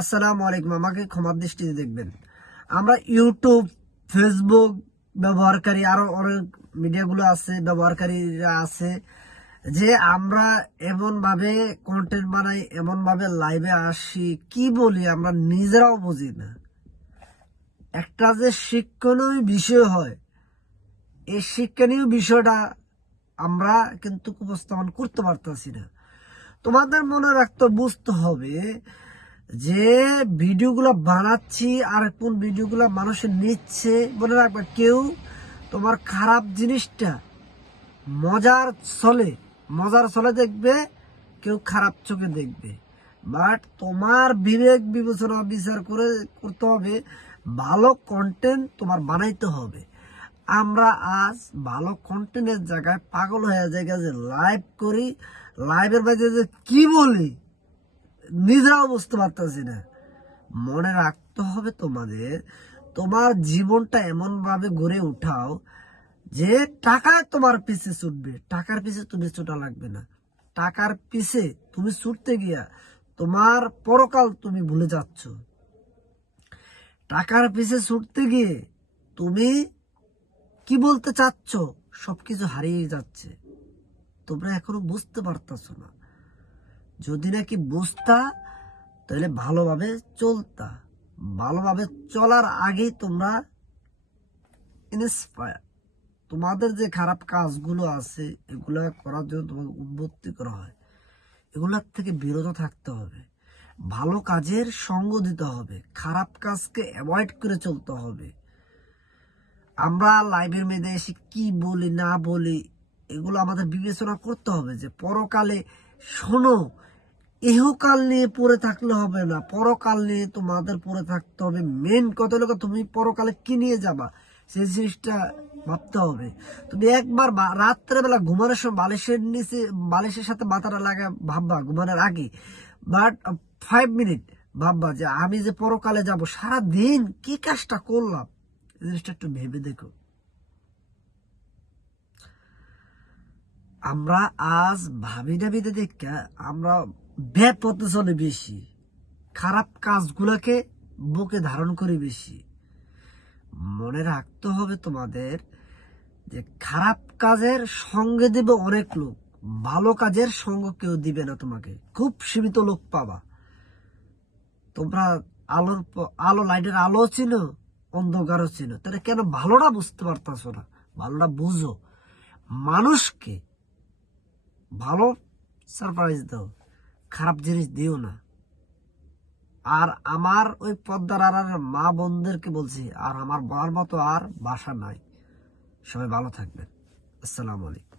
আসসালামু আলাইকুম। আমাকে ক্ষমার দৃষ্টিতে দেখবেন। আমরা ইউটিউব, ফেসবুক ব্যবহারকারী, আরো অনেক মিডিয়াগুলো আছে, ব্যবহারকারীরা আছে, যে আমরা এমন ভাবে কন্টেন্ট বানাই, এমন ভাবে লাইভে আসি, কি বলি আমরা নিজেরাও বুঝি না। একটা যে শিক্ষণীয় বিষয় হয়, এই শিক্ষণীয় বিষয়টা আমরা কিন্তু উপস্থাপন করতে পারতেছি না। তোমাদের মনে রাখতে বুঝতে হবে যে ভিডিওগুলো বানাচ্ছি আর কোন ভিডিওগুলো মানুষের নিচ্ছে। মনে রাখবে, কেউ তোমার খারাপ জিনিসটা মজার ছলে দেখবে, কেউ খারাপ চোখে দেখবে। বাট তোমার বিবেক বিবেচনা বিচার করে করতে হবে, ভালো কন্টেন্ট তোমার বানাইতে হবে। আমরা আজ ভালো কন্টেন্টের জায়গায় পাগল হয়ে জায়গা যে লাইভ করি, লাইভের মাঝে যে কি বলি নিজেরাও বুঝতে পারতেছি না। মনে রাখতে হবে তোমার জীবনটা এমন ভাবে গড়ে উঠাও যে টাকায় তোমার পিছে ছুটবে, টাকার পিছে তুমি ছুটা লাগবে না। টাকার পিছে তুমি ছুটতে গিয়া তোমার পরকাল তুমি ভুলে যাচ্ছ। টাকার পিছে ছুটতে গিয়ে তুমি কি বলতে চাচ্ছ সবকিছু হারিয়ে যাচ্ছে। তোমরা এখনো বুঝতে পারতেছো না। যদি নাকি বুঝতা তাহলে ভালোভাবে চলতা। ভালোভাবে চলার আগেই তোমরা ইন্সপায়ার। তোমাদের যে খারাপ কাজগুলো আছে এগুলা করার জন্য তোমাকে উদ্বুদ্ধ করা হয়। এগুলার থেকে বিরত থাকতে হবে, ভালো কাজের সঙ্গ দিতে হবে, খারাপ কাজকে অ্যাভয়েড করে চলতে হবে। আমরা লাইভের মধ্যে এসে কি বলি না বলি এগুলো আমাদের বিবেচনা করতে হবে। যে পরকালে শোনো, ইহকাল নিয়ে পড়ে থাকলে হবে না, পরকাল নিয়ে তোমাদের পড়ে থাকতে হবে। মেন কথা হলো তুমি পরকালে কি নিয়ে যাবা সেই জিনিসটা ভাবতে হবে। তুমি একবার রাত্রেবেলা ঘুমানোর সময় বালিশের সাথে মাথাটা লাগা ভাববা ঘুমানোর আগে, বাট 5 মিনিট ভাববা যে আমি যে পরকালে যাব, সারা দিন কি কাজটা করলাম, এই জিনিসটা একটু ভেবে দেখো। আমরা আজ ভাবি দেখা আমরা বেপথে চলে বেশি, খারাপ কাজগুলোকে বুকে ধারণ করি বেশি। মনে রাখতে হবে তোমাদের যে খারাপ কাজের সঙ্গে দিবে অনেক লোক, ভালো কাজের সঙ্গ কেউ দিবে না। তোমাকে খুব সীমিত লোক পাবা। তোমরা আলো লাইটের আলো চিনো, অন্ধকারও চিনো, তাহলে কেন ভালোটা বুঝতে পারতাছো না? ভালোটা বুঝো, মানুষকে ভালো সারপ্রাইজ দাও, খারাপ জিনিস দিও না। আর আমার ওই পদ্মার আর মা বোনদেরকে বলছি, আর আমার বলার মতো আর ভাষা নাই। সবাই ভালো থাকবেন। আসসালামু আলাইকুম।